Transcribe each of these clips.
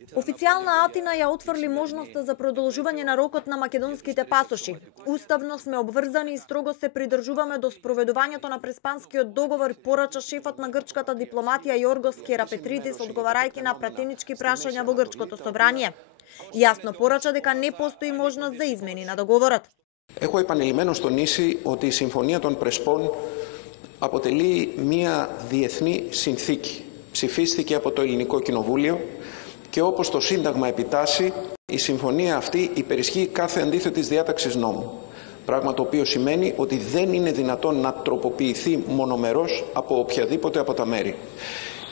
Официјална Атина ја отврли можноста за продолжување на рокот на македонските пасоши. Уставно сме обврзани и строго се придржуваме до спроведувањето на Преспанскиот договор, порача шефот на грчката дипломатија Јоргос Керапетридис, одговарајќи на пратенички прашања во грчкото собрание. Јасно порача дека не постои можност за измени на договорот. Έχω επανειλημμένως τονίσει ότι η Συμφωνία των Πρεσπών αποτελεί μια διεθνή συνθήκη. Ψηφίστηκε από το Ελληνικό Κοινοβούλιο και όπως το Σύνταγμα επιτάσσει, η συμφωνία αυτή υπερισχύει κάθε αντίθετης διάταξης νόμου. Πράγμα το οποίο σημαίνει ότι δεν είναι δυνατόν να τροποποιηθεί μονομερώς από οποιαδήποτε από τα μέρη.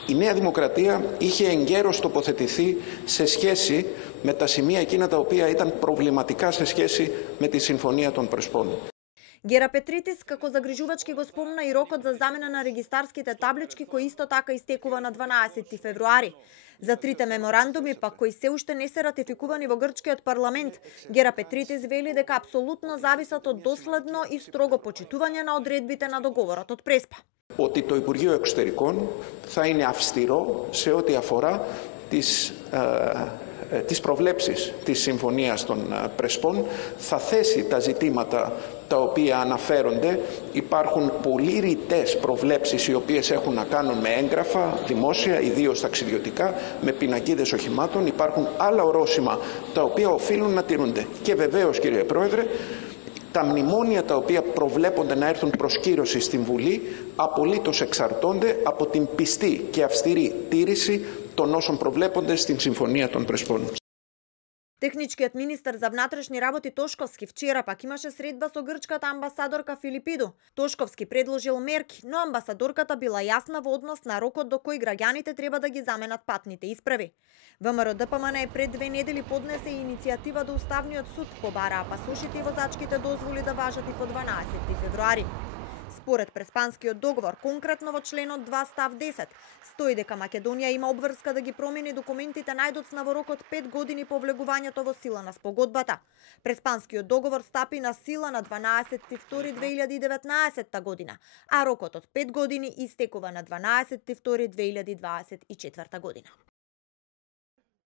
Η Νέα Δημοκρατία είχε εγκαίρως τοποθετηθεί σε σχέση με τα σημεία εκείνα τα οποία ήταν προβληματικά σε σχέση με τη Συμφωνία των Πρεσπών. Керапетридис како загрижувачки го спомна и рокот за замена на регистарските таблички кој исто така истекува на 12 февруари. За трите меморандуми пак кои се уште не се ратификувани во грчкиот парламент, Керапетридис вели дека апсолутно зависат од доследно и строго почитување на одредбите на договорот од Преспа. Ότι το Υπουργείο Εξωτερικών θα είναι αυστηρό σε ό,τι αφορά τις προβλέψεις της Συμφωνίας των Πρεσπών, θα θέσει τα ζητήματα τα οποία αναφέρονται. Υπάρχουν πολύ ρητές προβλέψεις οι οποίες έχουν να κάνουν με έγγραφα δημόσια, ιδίως ταξιδιωτικά, με πινακίδες οχημάτων. Υπάρχουν άλλα ορόσημα τα οποία οφείλουν να τηρούνται. Και βεβαίως, κύριε Πρόεδρε, τα μνημόνια τα οποία προβλέπονται να έρθουν προς κύρωση στην Βουλή απολύτως εξαρτώνται από την πιστή και αυστηρή τήρηση των όσων προβλέπονται στην Συμφωνία των Πρεσπών. Техничкиот министер за внатрешни работи Тошковски вчера пак имаше средба со грчката амбасадорка Филипиду. Тошковски предложил мерки, но амбасадорката била јасна во однос на рокот до кој граѓаните треба да ги заменат патните исправи. ВМРО-ДПМН пред 2 недели поднесе иницијатива до Уставниот суд, побараа пасошите и возачките дозволи да важат и по 12 февруари. Според Преспанскиот договор, конкретно во членот 2 став 10, стои дека Македонија има обврска да ги промени документите најдоцна во рок од 5 години по влегувањето во сила на спогодбата. Преспанскиот договор стапи на сила на 12.2.2019 година, а рокот од 5 години истекува на 12.2.2024 година.